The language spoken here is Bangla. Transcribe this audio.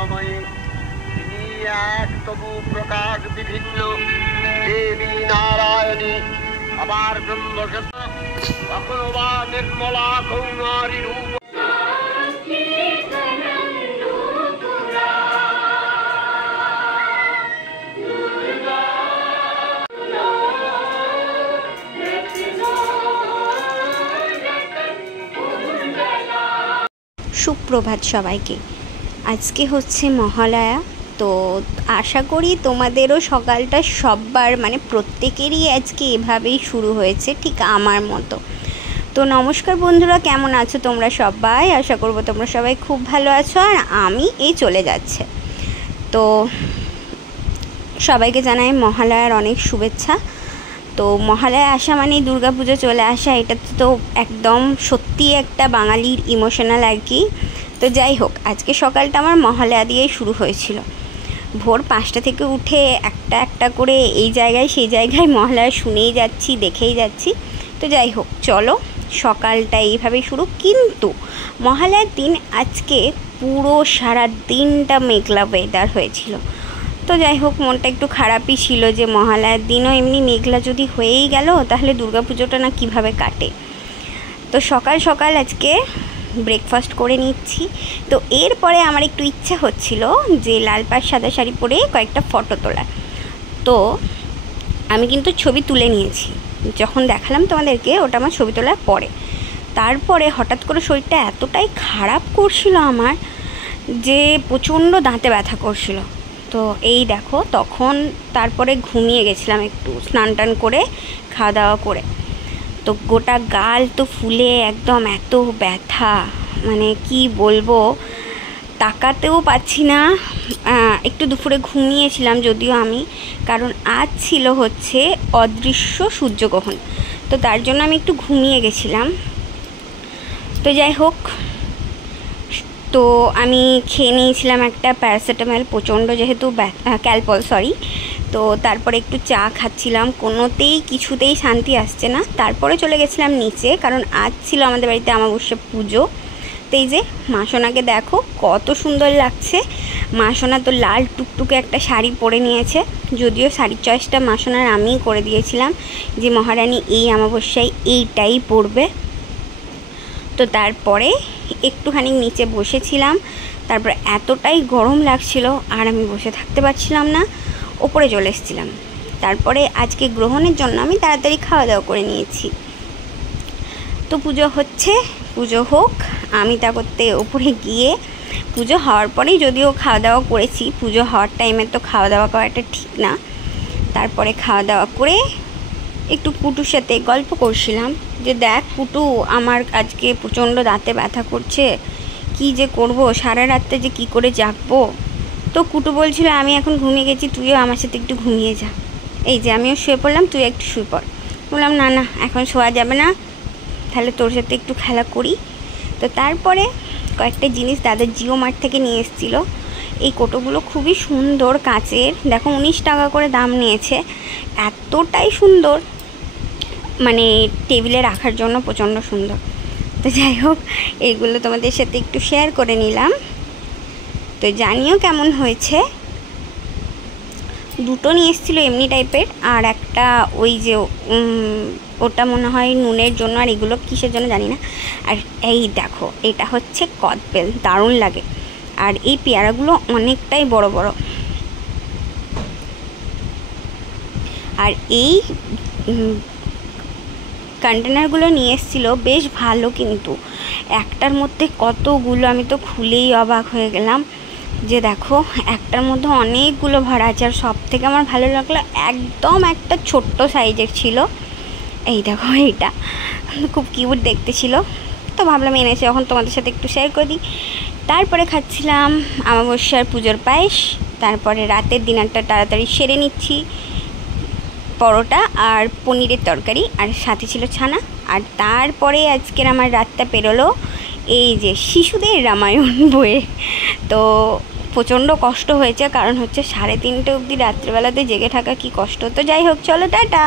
বর্ণময়ী, তিনি এক তবু প্রকাশ বিভিন্ন দেবী নারায়ণী, আবার ব্রহ্মসত্য, কখনো বা নির্মলা কৌমারী রূপ। সুপ্রভাত সবাইকে। আজকে হচ্ছে মহালয়া, তো আশা করি তোমাদেরও সকালটা সবার মানে প্রত্যেকেরই আজকে এভাবেই শুরু হয়েছে, ঠিক আমার মতো। তো নমস্কার বন্ধুরা, কেমন আছো তোমরা সবাই? আশা করবো তোমরা সবাই খুব ভালো আছো, আর আমি এই চলে যাচ্ছে। তো সবাইকে জানাই মহালয়ার অনেক শুভেচ্ছা। তো মহালয়া আসা মানেই দুর্গাপুজো চলে আসা, এটা তো একদম সত্যি একটা বাঙালির ইমোশনাল আর কি। তো যাই হোক, আজকে সকালটা আমার মহালয়া দিয়েই শুরু হয়েছিল। ভোর 5টা থেকে উঠে একটা একটা করে এই জায়গায় সেই জায়গায় মহালয়া শুনেই যাচ্ছি, দেখেই যাচ্ছি। তো যাই হোক, চলো সকালটা এইভাবেই শুরু। কিন্তু মহালয়ার দিন আজকে পুরো সারা দিনটা মেঘলা ওয়েদার হয়েছিল। তো যাই হোক, মনটা একটু খারাপই ছিল যে মহালয়ার দিনও এমনি মেঘলা যদি হয়েই গেল, তাহলে দুর্গাপুজোটা না কিভাবে কাটে। তো সকাল সকাল আজকে ব্রেকফাস্ট করে নিচ্ছি। তো এরপরে আমার একটু ইচ্ছা হচ্ছিল যে লাল পাড় সাদা শাড়ি পরে কয়েকটা ফটো তোলার। তো আমি কিন্তু ছবি তুলে নিয়েছি, যখন দেখালাম তোমাদেরকে ওটা আমার ছবি তোলার পরে। তারপরে হঠাৎ করে শরীরটা এতটাই খারাপ করছিল আমার যে প্রচণ্ড দাঁতে ব্যথা করছিল। তো এই দেখো, তখন তারপরে ঘুমিয়ে গেছিলাম একটু, স্নান টান করে খাওয়া দাওয়া করে। তো গোটা গাল তো ফুলে একদম এত ব্যথা, মানে কি বলবো, তাকাতেও পাচ্ছি না। একটু দুপুরে ঘুমিয়েছিলাম যদিও আমি, কারণ আজ ছিল হচ্ছে অদৃশ্য সূর্যগ্রহণ, তো তার জন্য আমি একটু ঘুমিয়ে গেছিলাম। তো যাই হোক, তো আমি খেয়ে নিয়েছিলাম একটা প্যারাসিটামল, প্রচণ্ড যেহেতু ক্যালপল সরি। তো তারপরে একটু চা খাচ্ছিলাম, কোনোতেই কিছুতেই শান্তি আসছে না। তারপরে চলে গেছিলাম নিচে, কারণ আজ ছিল আমাদের বাড়িতে অমাবস্যা পুজো। তো এই যে মাসোনাকে দেখো কত সুন্দর লাগছে। মাসোনা তো লাল টুকটুকে একটা শাড়ি পরে নিয়েছে, যদিও শাড়ির চয়েসটা মাসোনার আমিই করে দিয়েছিলাম যে মহারানী এই অমাবস্যায় এইটাই পরবে। তো তারপরে একটুখানি নিচে বসেছিলাম, তারপর এতটাই গরম লাগছিল আর আমি বসে থাকতে পারছিলাম না, ওপরে চলে এসেছিলাম। তারপরে আজকে গ্রহণের জন্য আমি তাড়াতাড়ি খাওয়া দাওয়া করে নিয়েছি। তো পুজো হচ্ছে, পুজো হোক, আমি তা করতে ওপরে গিয়ে পুজো হওয়ার পরেই যদিও খাওয়া দাওয়া করেছি, পুজো হওয়ার টাইমে তো খাওয়া দাওয়া করাটা ঠিক না। তারপরে খাওয়া দাওয়া করে একটু পুটুর সাথে গল্প করছিলাম যে দেখ পুটু, আমার আজকে প্রচণ্ড দাঁতে ব্যথা করছে, কি যে করব, সারা রাতটা যে কি করে জাগবো। তো কুটু বলছিল আমি এখন ঘুমিয়ে গেছি, তুইও আমার সাথে একটু ঘুমিয়ে যা। এই যে আমিও শুয়ে পড়লাম, তুই একটু শুয়ে পড়। বললাম না না, এখন শোয়া যাবে না, তাহলে তোর সাথে একটু খেলা করি। তো তারপরে কয়েকটা জিনিস দাদা জিও মার্ট থেকে নিয়ে এসেছিলো। এই কোটোগুলো খুবই সুন্দর, কাচের, দেখো 19 টাকা করে দাম নিয়েছে, এতটাই সুন্দর, মানে টেবিলে রাখার জন্য প্রচণ্ড সুন্দর। তো যাই হোক, এইগুলো তোমাদের সাথে একটু শেয়ার করে নিলাম। তো জানিও কেমন হয়েছে। দুটো নিয়ে এসেছিলো এমনি টাইপের, আর একটা ওই যে ওটা মনে হয় নুনের জন্য, আর এগুলো কিসের জন্য জানি না। আর এই দেখো, এটা হচ্ছে কদবেল, দারুণ লাগে। আর এই পেয়ারাগুলো অনেকটাই বড় বড়। আর এই কন্টেনারগুলো নিয়ে এসেছিলো বেশ ভালো, কিন্তু একটার মধ্যে কতগুলো, আমি তো খুলেই অবাক হয়ে গেলাম যে দেখো একটার মধ্যে অনেকগুলো ভরা আছে। আর সব থেকে আমার ভালো লাগলো একদম একটা ছোট্ট সাইজের ছিল। এই দেখো, এইটা খুব কিউট দেখতে ছিল, তো ভাবলাম এনেছে যখন তোমাদের সাথে একটু শেয়ার করে দিই। তারপরে খাচ্ছিলাম অমাবস্যার পুজোর পায়েস। তারপরে রাতের ডিনারটা তাড়াতাড়ি সেরে নিচ্ছি, পরোটা আর পনিরের তরকারি, আর সাথে ছিল ছানা। আর তারপরে আজকের আমার রাতটা পেরোলো এই যে শিশুদের রামায়ণ বইয়ে। তো প্রচণ্ড কষ্ট হয়েছে, কারণ হচ্ছে 3:30 অবধি রাত্রেবেলাতে জেগে থাকা কি কষ্ট। তো যাই হোক, চলো টাটা।